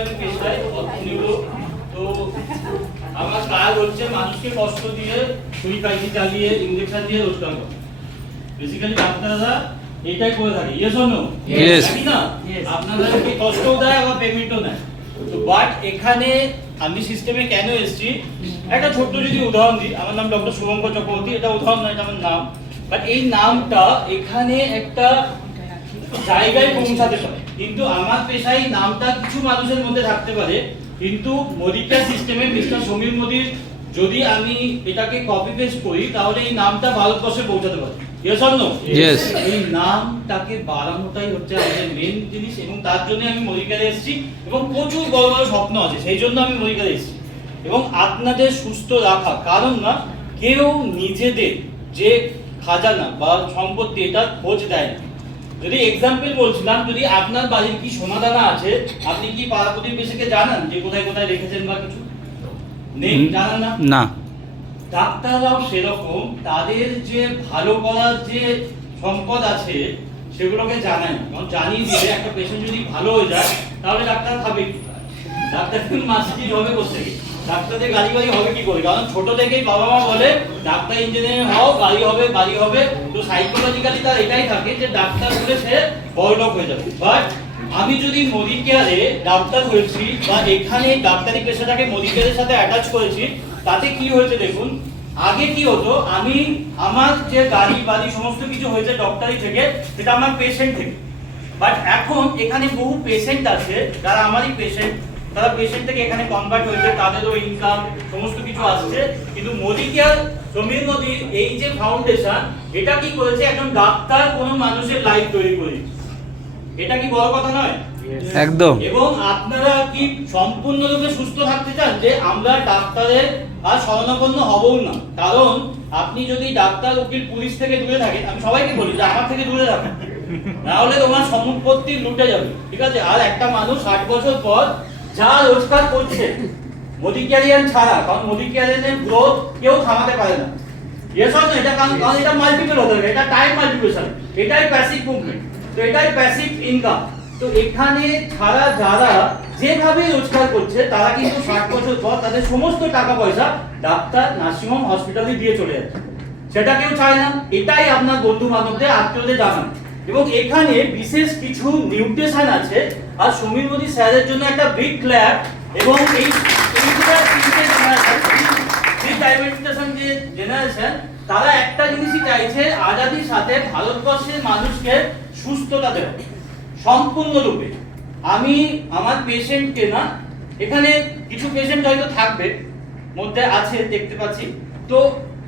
আমি পেশায় অর্থনীতি তো আমার কাজ হচ্ছে মানুষকে কষ্ট দিয়ে কাইটি চালিয়ে ইঞ্জেকশন দিয়ে রোজগার করা। বেসিক্যালি ডাক্তাররা এটাই করে থাকে। Yes or no? Yes. না আপনাদেরকে কষ্টও দেয় আবার পেমেন্টও নেয় তো বাট এখানে আমি সিস্টেমে কেন এসেছি? একটা ছোট্ট যদি উদাহরণ দিই আমার নাম ডক্টর শুভঙ্কর চক্রবর্তী। এটা উদাহরণ নয় এটা আমার নাম। বাট এই নামটা এখানে একটা জায়গায় পৌঁছাতে পারে। কিন্তু আমার পেশায় নামটা কিছু মানুষের মধ্যে থাকতে পারে কিন্তু মদিকা সিস্টেমে মিস্টার সমীর মোদির যদি আমি এটাকে কপি পেস্ট করি তাহলে এই নামটা ভারতবর্ষে পৌঁছাতে পারে। Yes or no Yes. এই নামটাকে বাড়ানোটাই হচ্ছে আমাদের মেন জিনিস এবং তার জন্য আমি মরিকারে এসেছি এবং প্রচুর বড় বড় স্বপ্ন আছে সেই জন্য আমি মরিকারে এসেছি। এবং আপনাদের সুস্থ রাখা কারণ না কেউ নিজেদের যে খাজানা বা সম্পত্তি এটা খোঁজ দেয় না। যদি এক্সাম্পল বলছিলাম যদি আপনার বাড়ির কি সোনাদানা আছে আপনি কি পাড়া প্রতিবেশীকে জানান যে কোথায় কোথায় রেখেছেন বা কিছু? নেই। জানান না? না। ডাক্তাররাও সেরকম তাদের যে ভালো করার যে সম্পদ আছে সেগুলোকে জানায় না। কারণ জানিয়ে দিলে একটা পেশেন্ট যদি ভালো হয়ে যায় তাহলে ডাক্তার খাবে ডাক্তার মাসিটি হবে কোথা থেকে ডাক্তারদের গাড়ি বাড়ি হবে কি করে? কারণ ছোট থেকেই বাবা মা বলে, ডাক্তার ইঞ্জিনিয়ার হও গাড়ি হবে বাড়ি হবে। তো সাইকোলজিক্যালি তার এটাই থাকে যে ডাক্তার হলে সে বড়লোক হয়ে যাবে। বাট আমি যদি মোদি কেয়ারে ডাক্তার হয়েছি বা এখানে ডাক্তারি পেশাটাকে মোদি কেয়ারের সাথে অ্যাটাচ করেছি, তাতে কি হয়েছে দেখুন, আগে কি হতো, আমি আমার যে গাড়ি বাড়ি সমস্ত কিছু হয়েছে ডক্টরি থেকে, সেটা আমার পেশেন্ট থেকে। বাট এখন এখানে বহু পেশেন্ট আছে, যারা আমারই পেশেন্ট তারা পেশেন্ট থেকে এখানে কনভার্ট হয়েছে তাদেরও ইনকাম সমস্ত কিছু আসছে। কিন্তু মোদি কেয়ার সমীর মোদির এই যে ফাউন্ডেশন এটা কি করেছে? একজন ডাক্তার কোনো মানুষের লাইফ তৈরি করেছে এটা কি বড় কথা নয়? একদম। এবং আপনারা কি সম্পূর্ণরূপে সুস্থ থাকতে চান যে আমরা ডাক্তারের আর শরণাপন্ন হবও না? কারণ আপনি যদি ডাক্তার উকিল পুলিশ থেকে দূরে থাকেন আমি সবাইকে বলি যে আমার থেকে দূরে থাকেন। না হলে তোমার সম্পত্তি লুটে যাবে। ঠিক আছে? আর একটা মানুষ ষাট বছর পর যা রোজগার করছে। মোদি ছাড়া, কারণ মোদি গ্রোথ কেউ থামাতে পারে না। এটা কারণ এটা মাল্টিপল হতে হবে এটা টাইম এটাই প্যাসিভ মুভমেন্ট তো এটাই প্যাসিভ ইনকাম তো এখানে ছাড়া যারা যেভাবে রোজগার করছে, তারা কিন্তু ষাট বছর পর তাদের সমস্ত টাকা পয়সা ডাক্তার, নার্সিংহোম হসপিটালে দিয়ে চলে যাচ্ছে। সেটা কেউ চায় না। এটাই আপনার বন্ধু বান্ধবদের আত্মীয়দের জানান। এবং এখানে বিশেষ কিছু মিউটেশন আছে। আর সমীর মোদী স্যারের জন্য একটা বিগ ক্ল্যাপ এবং এই ডায়াবেটিসেশন যে জেনারেশন তারা একটা জিনিসই চাইছে আজাদির সাথে ভারতবর্ষের মানুষকে সুস্থতা দেওয়া। সম্পূর্ণরূপে। আমি আমার পেশেন্টকে না, এখানে কিছু পেশেন্ট হয়তো থাকবে, মধ্যে আছে, দেখতে পাচ্ছি। তো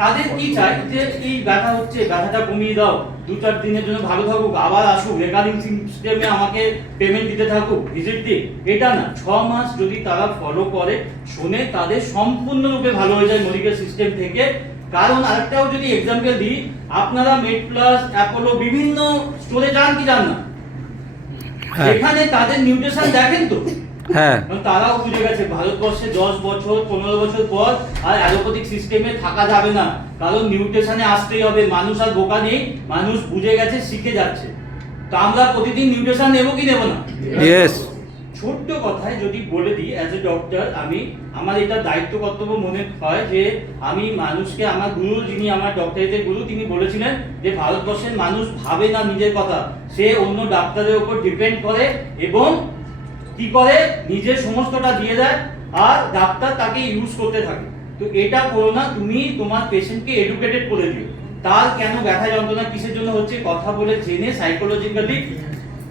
তাদের কি চাই? যে এই ব্যথা হচ্ছে, ব্যথাটা কমিয়ে দাও। দু চার দিনের জন্য ভালো থাকুক আবার আসুক রেকারিং সিস্টেমে আমাকে পেমেন্ট দিতে থাকুক ভিজিট দিক এটা না ছ মাস যদি তারা ফলো করে শুনে তাদের সম্পূর্ণরূপে ভালো হয়ে যায় মেডিকেল সিস্টেম থেকে। কারণ আরেকটাও যদি এক্সাম্পল দিই আপনারা মেড প্লাস অ্যাপোলো বিভিন্ন স্টোরে যান কি যান না? হ্যাঁ। সেখানে তাদের নিউট্রিশন দেখেন তো। হ্যাঁ। তারাও বুঝে গেছে ভারতবর্ষে দশ বছর পনেরো বছর পর আর অ্যালোপ্যাথিক সিস্টেমে থাকা যাবে না। কারণ নিউট্রিশনে আসতেই হবে মানুষ আর বোকা নেই মানুষ বুঝে গেছে শিখে যাচ্ছে। তো আমরা প্রতিদিন নিউট্রিশন নেব কি নেব না? ইয়েস ছোট্ট কথায় যদি বলে দিই অ্যাজ এ ডক্টর আমি আমার এটা দায়িত্ব কর্তব্য মনে হয় যে আমি মানুষকে আমার গুরু যিনি আমার ডক্টরেটের গুরু তিনি বলেছিলেন যে ভারতবর্ষের মানুষ ভাবে না নিজের কথা। সে অন্য ডাক্তারের উপর ডিপেন্ড করে এবং কি করে নিজের সমস্তটা দিয়ে দেয় আর ডাক্তার তাকে ইউজ করতে থাকে। তো এটা করো না তুমি তোমার পেশেন্টকে এডুকেটেড করে দিও। তার কেন ব্যথা যন্ত্রণা কিসের জন্য হচ্ছে? কথা বলে জেনে সাইকোলজিক্যালি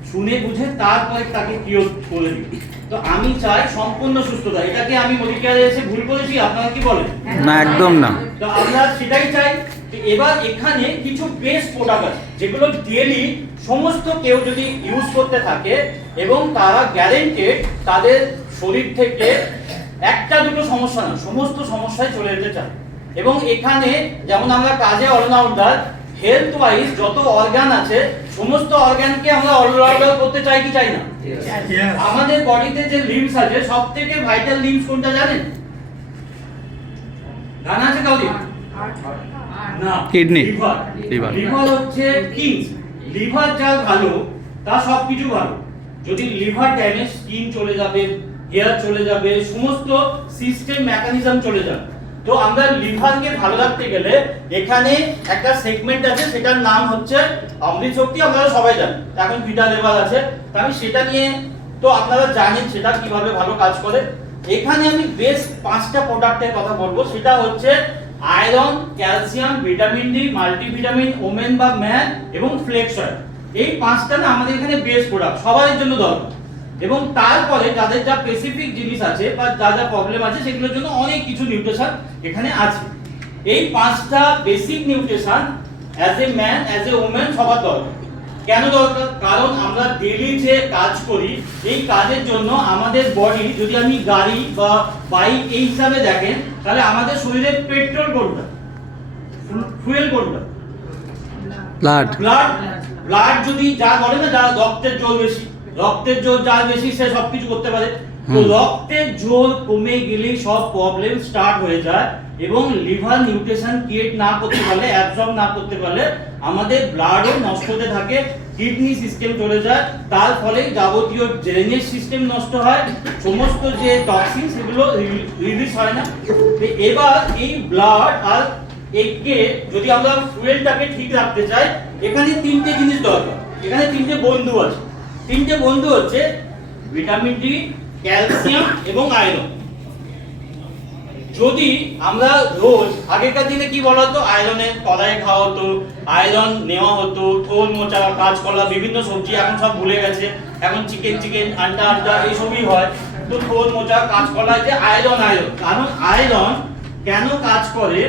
শুনে বুঝে তারপরে তাকে কিওর করে দিই তো আমি চাই সম্পূর্ণ সুস্থতা। এটাকে আমি মেডিকেলে এসে ভুল করেছি আপনারা কি বলেন? না একদম না। তো আমরা সেটাই চাই এবার এখানে কিছু বেস্ট প্রোডাক্ট আছে যেগুলো ডেলি সমস্ত কেউ যদি ইউজ করতে থাকে এবং তারা গ্যারেন্টেড তাদের শরীর থেকে একটা দুটো সমস্যা না সমস্ত সমস্যায় চলে যেতে চায়। এবং এখানে যেমন আমরা কাজে অলরাউন্ডার হেলথ ওয়াইজ যত অর্গান আছে সমস্ত অর্গানকে আমরা অলরাউন্ডার করতে চাই কি চাই না? আমাদের বডিতে যে লিম্স আছে সব থেকে ভাইটাল লিম্স কোনটা জানেন? জানা আছে কাউকে না Kidney. লিভার লিভার হচ্ছে কিংস লিভার যা ভালো, তা সবকিছু ভালো। যদি লিভার ড্যামেজ, স্কিন চলে যাবে, হেয়ার চলে যাবে, সমস্ত সিস্টেম, মেকানিজম চলে যাবে। তো আমরা লিভারকে ভালো রাখতে গেলে এখানে একটা সেগমেন্ট আছে, সেটার নাম হচ্ছে অমৃত শক্তি, আপনারা সবাই জানেন। এখন ভিটা লেভার আছে। আমি সেটা নিয়ে, তো আপনারা জানেন সেটা কীভাবে ভালো কাজ করে। এখানে আমি বেশ পাঁচটা প্রোডাক্টের কথা বলব। সেটা হচ্ছে iron, calcium, vitamin D, multivitamin, women বা ম্যান এবং ফ্লেক্স অয়েল। এই পাঁচটা না আমাদের এখানে বেস্ট প্রোডাক্ট সবার জন্য দরকার। এবং তারপরে যাদের যা স্পেসিফিক জিনিস আছে বা যা যা প্রবলেম আছে, সেগুলোর জন্য অনেক কিছু নিউট্রিশন এখানে আছে। এই পাঁচটা basic nutrition as a man as a women সবার দরকার। কেন দরকার? কারণ আমরা ডেলি যে কাজ করি এই কাজের জন্য আমাদের বডি যদি আমি গাড়ি বা বাইক এই হিসাবে দেখেন তাহলে আমাদের শরীরে পেট্রোল কোনটা? ফুয়েল কোনটা? ব্লাড ব্লাড ব্লাড যদি যা বলে না যা রক্তের জোর বেশি রক্তের জোর যার বেশি সে সবকিছু করতে পারে। তো রক্তের জোর কমে গেলেই সব প্রবলেম স্টার্ট হয়ে যায় এবং লিভার নিউট্রিশন ক্রিয়েট না করতে পারলে অ্যাবজর্ব না করতে পারলে আমাদের ব্লাডও নষ্ট হতে থাকে কিডনি সিস্টেম চলে যায়, তার ফলে যাবতীয় ড্রেনেজ সিস্টেম নষ্ট হয়, সমস্ত যে টক্সিন সেগুলো রিলিজ হয় না। এবার এই ব্লাড আর একে যদি আমরা ফুয়েলটাকে ঠিক রাখতে চাই, এখানে তিনটে জিনিস দরকার। এখানে তিনটে বন্ধু আছে। তিনটে বন্ধু হচ্ছে ভিটামিন ডি ক্যালসিয়াম এবং আয়রন যদি আমরা রোজ আগেকার দিনে কি বলা হতো? আয়রনের কলাই খাওয়া হতো, আয়রন নেওয়া হতো থোল মোচা, কাঁচকলা, বিভিন্ন সবজি এখন সব ভুলে গেছে। এখন চিকেন চিকেন, আন্ডা আন্ডা এইসবই হয়। তো থোল মোচা, কাঁচকলা যে আয়রন আয়রন। কারণ আয়রন কেন কাজ করে?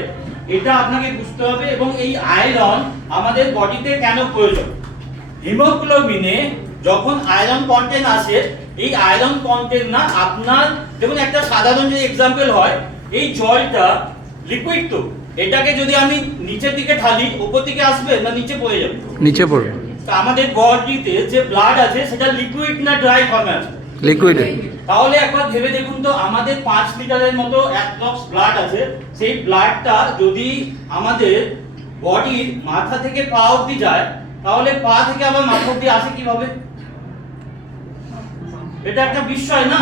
এটা আপনাকে বুঝতে হবে এবং এই আয়রন আমাদের বডিতে কেন প্রয়োজন? হিমোগ্লোবিনে যখন আয়রন কন্টেন্ট আসে, এই আয়রন কন্টেন্ট না আপনার, দেখুন একটা সাধারণ যে এক্সাম্পল হয় এই জলটা লিকুইড তো এটাকে যদি আমি নিচের দিকে ঢালি উপর দিকে আসবে না নিচে পড়ে যাবে? নিচে পড়বে। তা আমাদের বডিতে যে ব্লাড আছে সেটা লিকুইড না ড্রাই ফর্মে আছে? লিকুইড তাহলে একবার ভেবে দেখুন তো আমাদের পাঁচ লিটারের মতো এক বক্স ব্লাড আছে সেই ব্লাডটা যদি আমাদের বডির মাথা থেকে পা অবধি যায় তাহলে পা থেকে আবার মাথা অবধি আসে কীভাবে? এটা একটা বিষয় না।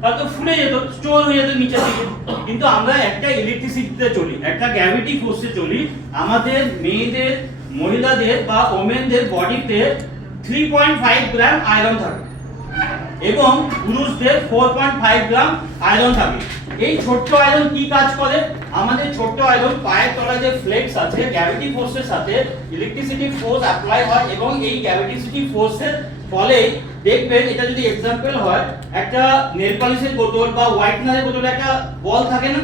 তাহলে তো ফুলে যেত স্টোর হয়ে যেত নিচের দিকে। কিন্তু আমরা একটা ইলেকট্রিসিটিতে চলি একটা গ্র্যাভিটি ফোর্সে চলি। আমাদের মেয়েদের মহিলাদের বা ওমেনদের বডিতে three point five gram iron থাকে। এবং পুরুষদের four point five gram iron থাকে। এই ছোট্ট আয়রন কি কাজ করে? আমাদের ছোট্ট আয়রন পায়ের তলায় যে ফ্লেক্স আছে গ্র্যাভিটি ফোর্সের সাথে ইলেকট্রিসিটি ফোর্স অ্যাপ্লাই হয় এবং এই গ্র্যাভিটিসিটি ফোর্সের ফলে দেখবেন এটা যদি এক্সাম্পল হয় একটা নেল পলিশের বোতল বা হোয়াইটনারের বোতলে একটা বল থাকে না?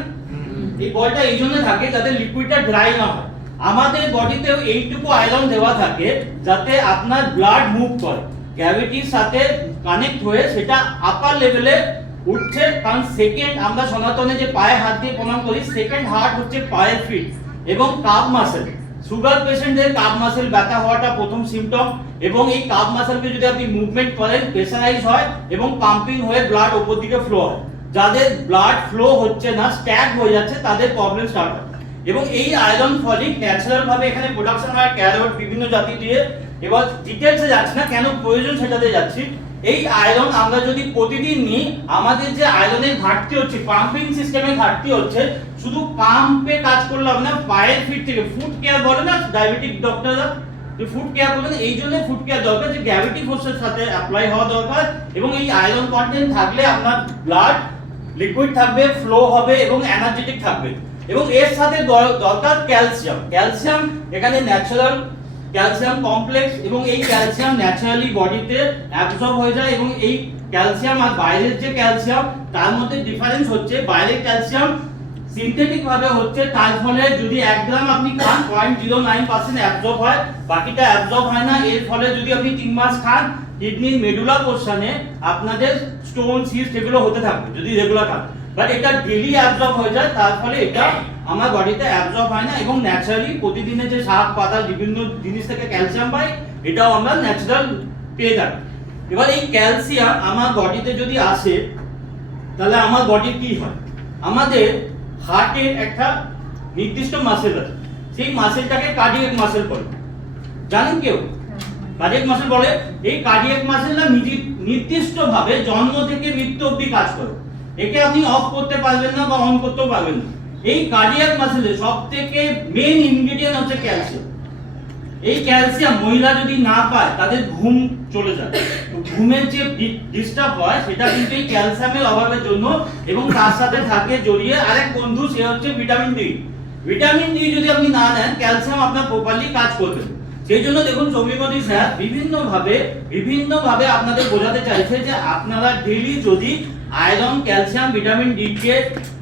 এই বলটা এই জন্য থাকে যাতে লিকুইডটা ড্রাই না হয়। আমাদের বডিতেও এইটুকু আয়রন দেওয়া থাকে যাতে আপনার ব্লাড মুভ করে। গ্র্যাভিটির সাথে কানেক্ট হয়ে সেটা আপার লেভেলে উঠছে, কারণ সেকেন্ড আমরা সনাতনে যে পায়ে হাত দিয়ে প্রণাম করি সেকেন্ড হার্ট হচ্ছে পায়ের ফিট এবং কাপ মাসেল সুগার পেশেন্টদের কাপ মাসেল ব্যথা হওয়াটা প্রথম সিমটম এবং এই কাপ মাসেলকে যদি আপনি মুভমেন্ট করেন প্রেশারাইজ হয় এবং পাম্পিং হয়ে ব্লাড ওপর দিকে ফ্লো হয়। যাদের ব্লাড ফ্লো হচ্ছে না স্ট্যাক হয়ে যাচ্ছে, তাদের প্রবলেম স্টার্ট হয়। এবং এই আয়রন ফলিক ন্যাচারাল ভাবে এখানে প্রোডাকশন হয় ক্যারোট বিভিন্ন জাতি দিয়ে। এবার ডিটেলসে যাচ্ছি না, কেন প্রয়োজন সেটাতে যাচ্ছি। এই আয়রন আমরা যদি প্রতিদিন নিই, আমাদের যে আয়রনের ঘাটতি হচ্ছে পাম্পিং সিস্টেমে ঘাটতি হচ্ছে, শুধু পাম্পে কাজ করলাম না, পায়ের ফিট থেকে ফুড কেয়ার বলে না ডায়াবেটিক ডক্টররা যে ফুড কেয়ার করবেন এই জন্য ফুড কেয়ার দরকার, যে গ্র্যাভিটি ফোর্সের সাথে অ্যাপ্লাই হওয়া দরকার, এবং এই আয়রন কন্টেন্ট থাকলে আপনার ব্লাড লিকুইড থাকবে ফ্লো হবে, এবং এনার্জেটিক থাকবে। এবং এর সাথে দর- দরকার ক্যালসিয়াম ক্যালসিয়াম এখানে ন্যাচারাল ক্যালসিয়াম কমপ্লেক্স এবং এই ক্যালসিয়াম ন্যাচারালি বডিতে অ্যাবজর্ব হয়ে যায় এবং এই ক্যালসিয়াম আর বাইরের যে ক্যালসিয়াম, তার মধ্যে ডিফারেন্স হচ্ছে। বাইরের ক্যালসিয়াম সিনথেটিক ভাবে হচ্ছে, তার ফলে যদি এক গ্রাম আপনি খান point zero nine percent absorb হয়, বাকিটা অ্যাবজর্ব হয় না। এর ফলে যদি আপনি তিন মাস খান কিডনির মেডুলা পোর্শনে আপনাদের স্টোন সিস্ট এগুলো হতে থাকবে, যদি রেগুলার খান। বাট এটা ডেলি অ্যাবজর্ব হয়ে যায়, তার ফলে এটা আমার বডিতে অ্যাবজর্ব হয় না এবং ন্যাচারালি প্রতিদিনে যে শাক পাতা বিভিন্ন জিনিস থেকে ক্যালসিয়াম পাই এটাও আমরা ন্যাচারাল পেয়ে থাকি। এবার এই ক্যালসিয়াম আমার বডিতে যদি আসে তাহলে আমার বডির কি হয়? আমাদের হার্টের একটা নির্দিষ্ট মাসেল আছে। সেই মাসেলটাকে কার্ডিয়াক মাসেল বলে। জানেন কেউ? কার্ডিয়াক মাসেল বলে এই কার্ডিয়াক মাসেল না নিজে নির্দিষ্টভাবে জন্ম থেকে মৃত্যু অবধি কাজ করে। একে আপনি অফ করতে পারবেন না বা অন করতেও পারবেন না। এই কার্ডিয়াক মাসেলে সব থেকে মেইন ইনগ্রেডিয়েন্ট হচ্ছে ক্যালসিয়াম এই ক্যালসিয়াম মহিলা যদি না পায়, তাদের ঘুম চলে যায় তো ঘুমের যে ডিস্টার্ব হয়, সেটা কিন্তু এই ক্যালসিয়ামের অভাবের জন্য এবং তার সাথে থাকে জড়িয়ে আরেক বন্ধু, সে হচ্ছে ভিটামিন ডি ভিটামিন ডি যদি আপনি না নেন ক্যালসিয়াম আপনার প্রপারলি কাজ করবে। সেই জন্য দেখুন সৌমিকদি স্যার বিভিন্ন ভাবে বিভিন্ন ভাবে আপনাদের বোঝাতে চাইছে যে আপনারা ডেইলি যদি আয়রন, ক্যালসিয়াম, ভিটামিন ডি কে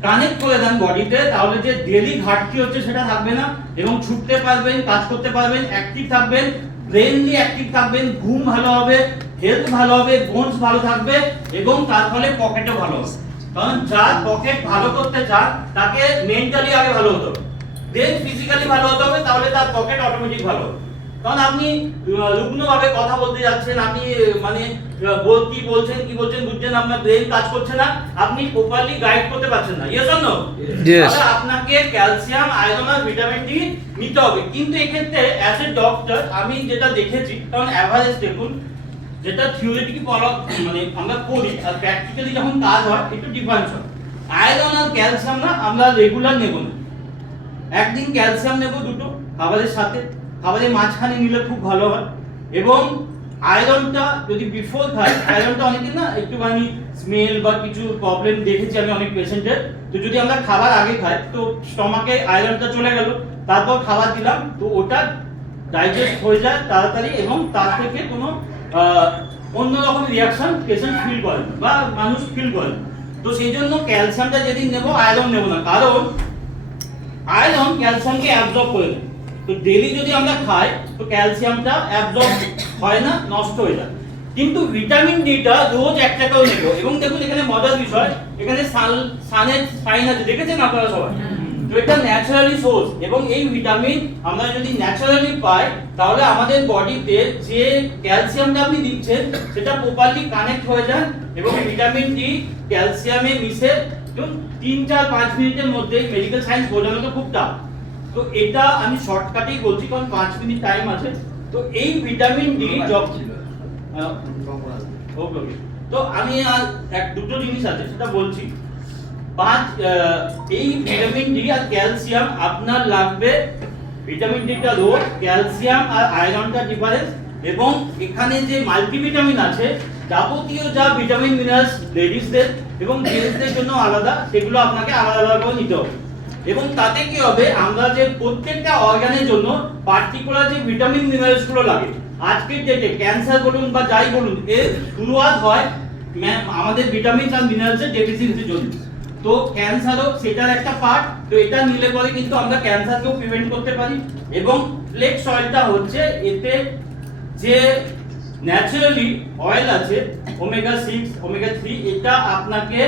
কানেক্ট করে দেন বডিতে তাহলে যে ডেইলি ঘাটতি হচ্ছে সেটা থাকবে না এবং ছুটতে পারবেন, কাজ করতে পারবেন অ্যাক্টিভ থাকবেন ব্রেনলি অ্যাক্টিভ থাকবেন, ঘুম ভালো হবে হেলথ ভালো হবে বোনস ভালো থাকবে এবং তার ফলে পকেটও ভালো হবে। কারণ যার পকেট ভালো করতে চান, তাকে মেন্টালি আগে ভালো হতে হবে। দেন ফিজিক্যালি ভালো হতে হবে, তাহলে তার পকেট অটোমেটিক ভালো হবে। কারণ আপনি রুগ্ন ভাবে কথা বলতে যাচ্ছেন আপনি মানে কি বলছেন কি বলছেন বুঝছেন আপনার ব্রেন কাজ করছে না আপনি প্রপারলি গাইড করতে পারছেন না। ইয়েস অর নো তাহলে আপনাকে ক্যালসিয়াম আয়রন আর ভিটামিন ডি নিতে হবে। কিন্তু এক্ষেত্রে অ্যাজ এ ডক্টর আমি যেটা দেখেছি কারণ অ্যাভারেজ দেখুন যেটা থিওরিটিক্যালি পড়া মানে আমরা করি আর প্র্যাকটিক্যালি যখন কাজ হয় একটু ডিফারেন্স হয়। আয়রন আর ক্যালসিয়াম না আমরা রেগুলার নেব না। একদিন ক্যালসিয়াম নেব দুটো খাবারের সাথে। খাবারের মাঝখানে নিলে খুব ভালো হয়। এবং আয়রনটা যদি বিফোর খাই আয়রনটা অনেকে না একটু একটুখানি স্মেল বা কিছু প্রবলেম দেখেছি আমি অনেক পেশেন্টের তো যদি আমরা খাবার আগে খাই তো স্টমাকে আয়রনটা চলে গেল তারপর খাবার দিলাম তো ওটা ডাইজেস্ট হয়ে যায় তাড়াতাড়ি এবং তার থেকে কোনো আহ, অন্যরকম রিয়াকশন পেশেন্ট ফিল করে বা মানুষ ফিল করে। তো সেই জন্য ক্যালসিয়ামটা যেদিন নেব আয়রন নেব না। কারণ আয়রন ক্যালসিয়ামকে অ্যাবজর্ব করে নেয় তো ডেলি যদি আমরা খাই তো ক্যালসিয়ামটা অ্যাবজর্ব হয় না নষ্ট হয়ে যায়। কিন্তু ভিটামিন ডিটা রোজ এক টাকাও নেব। এবং দেখুন এখানে মজার বিষয় এখানে সান সানের সাইন আছে দেখেছেন আপনারা সবাই? তো এটা ন্যাচারালি সোর্স এবং এই ভিটামিন আমরা যদি ন্যাচারালি পাই তাহলে আমাদের বডিতে যে ক্যালসিয়ামটা আপনি দিচ্ছেন সেটা প্রপারলি কানেক্ট হয়ে যায় এবং ভিটামিন ডি ক্যালসিয়ামে মিশে ধরুন তিন চার পাঁচ মিনিটের মধ্যে মেডিকেল সায়েন্স বোঝানো তো খুব টাফ তো এটা আমি শর্টকাটেই বলছি কারণ পাঁচ মিনিট টাইম আছে। তো এই ভিটামিন ডি ওকে। তো আমি আর এক দুটো জিনিস আছে সেটা বলছি। পাঁচ এই ভিটামিন ডি আর ক্যালসিয়াম আপনার লাগবে ভিটামিন ডিটা রোজ ক্যালসিয়াম আর আয়রনটা ডিফারেন্স এবং এখানে যে মাল্টিভিটামিন আছে যাবতীয় যা ভিটামিন মিনারেলস লেডিসদের এবং জেন্টসদের জন্য আলাদা সেগুলো আপনাকে আলাদা আলাদা করে নিতে হবে। এবং তাতে কি হবে? আমরা যে প্রত্যেকটা অর্গানের জন্য পার্টিকুলার যে ভিটামিন মিনারেলসগুলো লাগে আজকের ডেটে ক্যান্সার বলুন বা যাই বলুন, এর শুরুয়াত হয় আমাদের ভিটামিন আর মিনারেলস এর ডেফিসিয়েন্সির জন্য। তো ক্যান্সারও সেটার একটা পার্ট তো এটা নিলে পরে কিন্তু আমরা ক্যান্সারকেও প্রিভেন্ট করতে পারি। এবং ফ্লেক্স অয়েলটা হচ্ছে এতে যে ন্যাচারালি অয়েল আছে ওমেগা সিক্স ওমেগা থ্রি এটা আপনাকে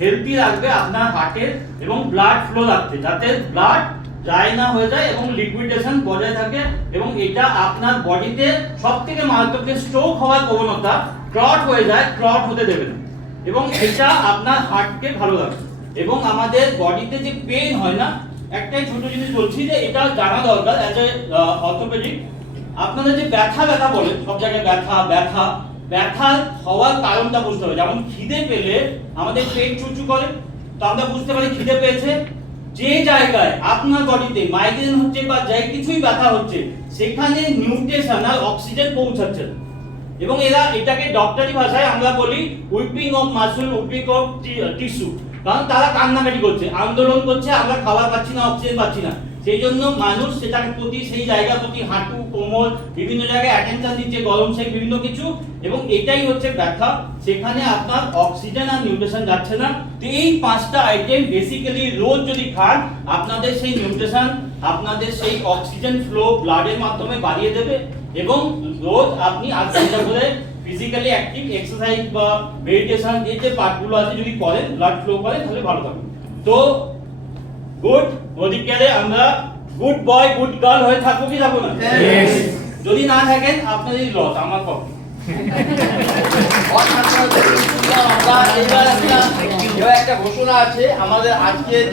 হেলদি রাখবে আপনার হার্টের এবং ব্লাড ফ্লো রাখতে যাতে ব্লাড ড্রাই না হয়ে যায় এবং লিকুইডেশন বজায় থাকে এবং এটা আপনার বডিতে সব থেকে মারাত্মক স্ট্রোক হওয়ার প্রবণতা ক্লট হয়ে যায় ক্লট হতে দেবে না। এবং এটা আপনার হার্টকে ভালো রাখবে। এবং আমাদের বডিতে যে পেইন হয় না, একটাই ছোট জিনিস বলছি যে এটা জানা দরকার অ্যাজ এ অর্থোপেডিক আপনারা যে ব্যথা ব্যথা বলেন সব জায়গায় ব্যথা ব্যথা ব্যথা হওয়ার কারণটা বুঝতে হবে। যেমন খিদে পেলে আমাদের পেট চুচু করে, তো আমরা বুঝতে পারি খিদে পেয়েছে। যে জায়গায় আপনার বডিতে মাইগ্রেন হচ্ছে বা যাই কিছুই ব্যথা হচ্ছে, সেখানে নিউট্রিশন আর অক্সিজেন পৌঁছাচ্ছে। এবং এরা এটাকে ডক্টরি ভাষায় আমরা বলি weeping of muscle weeping of tissue কারণ তারা কান্নাকাটি করছে, আন্দোলন করছে, আমরা খাবার পাচ্ছি না অক্সিজেন পাচ্ছি না। সেই জন্য মানুষ সেটার প্রতি, সেই জায়গার প্রতি হাঁটু কোমর বিভিন্ন জায়গায় অ্যাটেনশন দিচ্ছে, গরম সেই বিভিন্ন কিছু। এবং এটাই হচ্ছে ব্যথা সেখানে আপনার অক্সিজেন আর যাচ্ছে না। তো এই পাঁচটা আইটেম বেসিক্যালি রোজ যদি খান, আপনাদের সেই আপনাদের সেই অক্সিজেন ফ্লো ব্লাডের মাধ্যমে বাড়িয়ে দেবে। এবং রোজ আপনি আধ ঘণ্টা করে ফিজিক্যালি অ্যাক্টিভ এক্সারসাইজ বা মেডিটেশন যে যে পার্টগুলো আছে যদি করেন ব্লাড ফ্লো করেন, তাহলে ভালো থাকবে তো গুড ওদিকে আমরা গুড বয় গুড গার্ল হয়ে থাকব কি থাকব না? Yes. যদি না থাকেন আপনারই লস আমার পক্ষে একটা একটা ঘোষণা আছে আমাদের আজকে